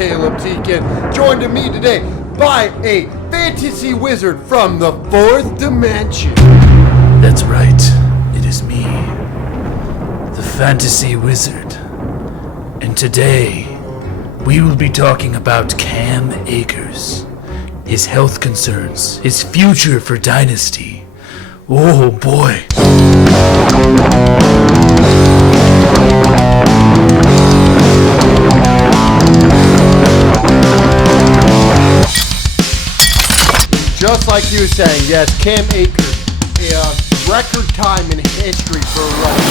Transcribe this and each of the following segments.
Caleb Tekin, joined to me today by a fantasy wizard from the fourth dimension. That's right, it is me, the fantasy wizard. And today, we will be talking about Cam Akers, his health concerns, his future for Dynasty. Oh boy. Just like you were saying, yes, Cam Akers, a record time in history for a running.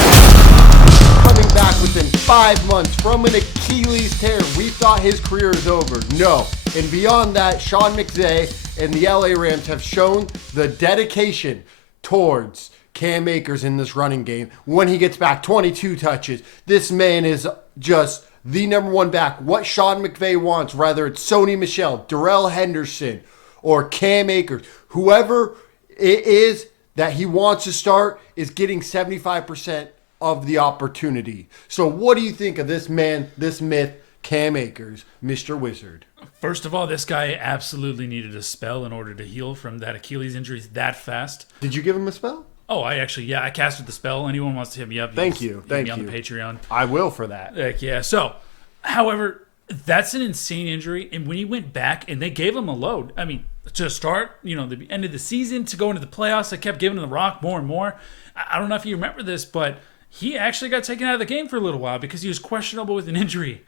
Coming back within 5 months from an Achilles tear. We thought his career is over. No. And beyond that, Sean McVay and the LA Rams have shown the dedication towards Cam Akers in this running game. When he gets back, 22 touches. This man is just the number one back. What Sean McVay wants, whether it's Sony Michel, Darrell Henderson, or Cam Akers, whoever it is that he wants to start is getting 75% of the opportunity. So what do you think of this man, this myth, Cam Akers, Mr. Wizard? First of all, this guy absolutely needed a spell in order to heal from that Achilles injury that fast. Did you give him a spell? Oh, I casted the spell. Anyone wants to hit me up? Thank you. Hit me on the Patreon. I will for that. Heck yeah. So, however, that's an insane injury. And when he went back and they gave him a load, I mean, to start, the end of the season, to go into the playoffs, they kept giving him the rock more and more. I don't know if you remember this, but he actually got taken out of the game for a little while because he was questionable with an injury.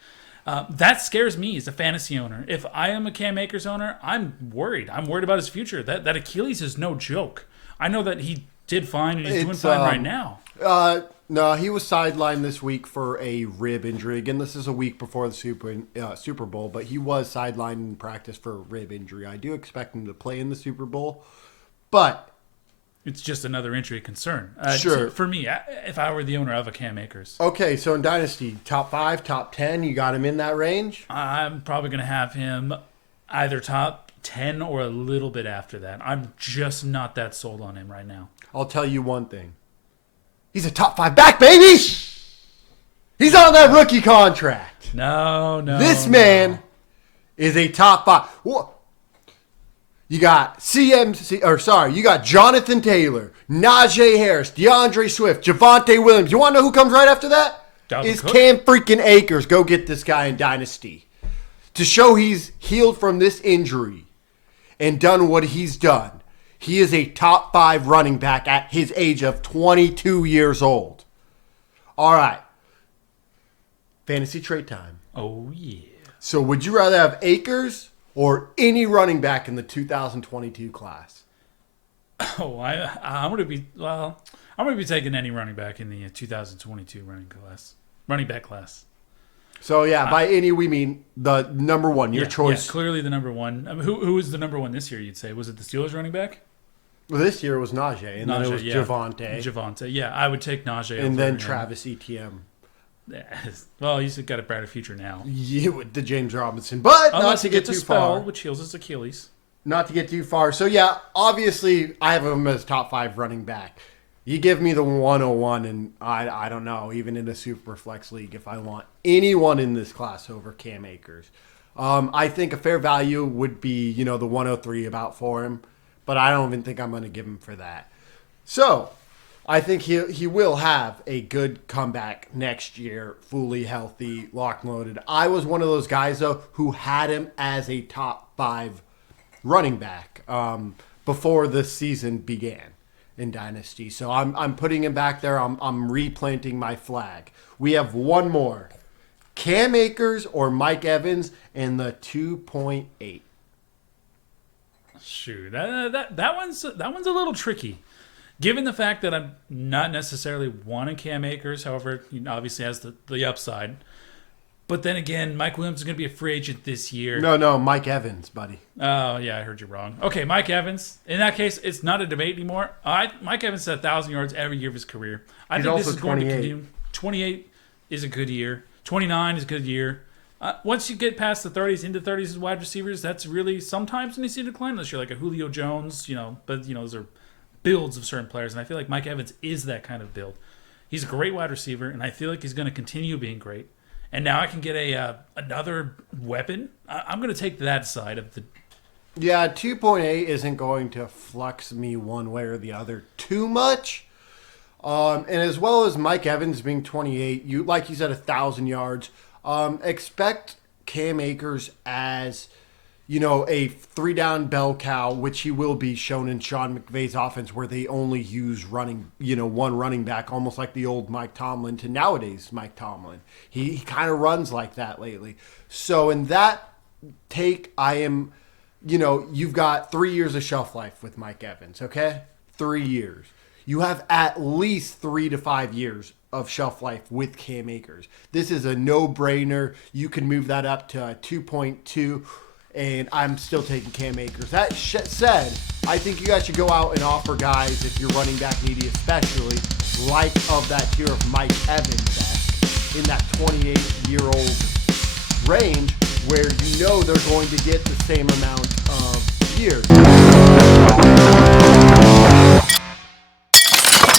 That scares me as a fantasy owner. If I am a Cam Akers owner, I'm worried. I'm worried about his future. That Achilles is no joke. I know that he did fine and he's doing fine right now. No, he was sidelined this week for a rib injury. Again, this is a week before the Super Bowl, but he was sidelined in practice for a rib injury. I do expect him to play in the Super Bowl, but it's just another injury concern. Sure. For me, if I were the owner of a Cam Akers. Okay, so in Dynasty, top 5, top 10, you got him in that range? I'm probably going to have him either top 10 or a little bit after that. I'm just not that sold on him right now. I'll tell you one thing. He's a top 5 back, baby! He's on that rookie contract. No. This man is a top 5. You got you got Jonathan Taylor, Najee Harris, DeAndre Swift, Javonte Williams. You want to know who comes right after that? Dalvin Cook. Cam freaking Akers. Go get this guy in Dynasty. To show he's healed from this injury and done what he's done. He is a top 5 running back at his age of 22 years old. All right. Fantasy trade time. Oh, yeah. So would you rather have Akers or any running back in the 2022 class? Oh, I'm going to be taking any running back in the 2022 running back class. So, yeah, by any, we mean the number one, your choice. Yeah, clearly the number one. I mean, who was the number one this year, you'd say? Was it the Steelers running back? Well, this year it was Najee, and then it was Javonte. Yeah, I would take Najee. And then Travis Etienne. Well, he's got a brighter future now. Yeah, with the James Robinson. But unless not to get too far. Which heals his Achilles. Not to get too far. So, yeah, obviously, I have him as top 5 running back. You give me the 101, and I don't know, even in a super flex league, if I want anyone in this class over Cam Akers. I think a fair value would be, the 103 about for him, but I don't even think I'm going to give him for that. So, I think he will have a good comeback next year, fully healthy, locked and loaded. I was one of those guys, though, who had him as a top 5 running back before the season began in Dynasty. So I'm putting him back there. I'm replanting my flag. We have one more. Cam Akers or Mike Evans in the 2.8. Shoot, that one's a little tricky. Given the fact that I'm not necessarily wanting Cam Akers, however, he obviously has the upside. But then again, Mike Williams is going to be a free agent this year. No, Mike Evans, buddy. Oh, yeah, I heard you wrong. Okay, Mike Evans. In that case, it's not a debate anymore. Mike Evans had 1,000 yards every year of his career. I think this is going to continue. 28 is a good year. 29 is a good year. Once you get past the 30s, into 30s as wide receivers, that's really sometimes when you see a decline, unless you're like a Julio Jones, but those are builds of certain players. And I feel like Mike Evans is that kind of build. He's a great wide receiver, and I feel like he's going to continue being great. and now I can get another weapon. I'm going to take that side of the. Yeah, 2.8 isn't going to flex me one way or the other too much. And as well as Mike Evans being 28, like you said, 1,000 yards. Expect Cam Akers as, a 3-down bell cow, which he will be shown in Sean McVay's offense, where they only use one running back, almost like the old Mike Tomlin to nowadays Mike Tomlin. He kind of runs like that lately. So in that take, I am. You've got 3 years of shelf life with Mike Evans, okay? 3 years. You have at least 3 to 5 years of shelf life with Cam Akers. This is a no-brainer. You can move that up to a 2.2, and I'm still taking Cam Akers. That said, I think you guys should go out and offer guys, if you're running back needy especially, like of that tier of Mike Evans in that 28-year-old range, where they're going to get the same amount of years.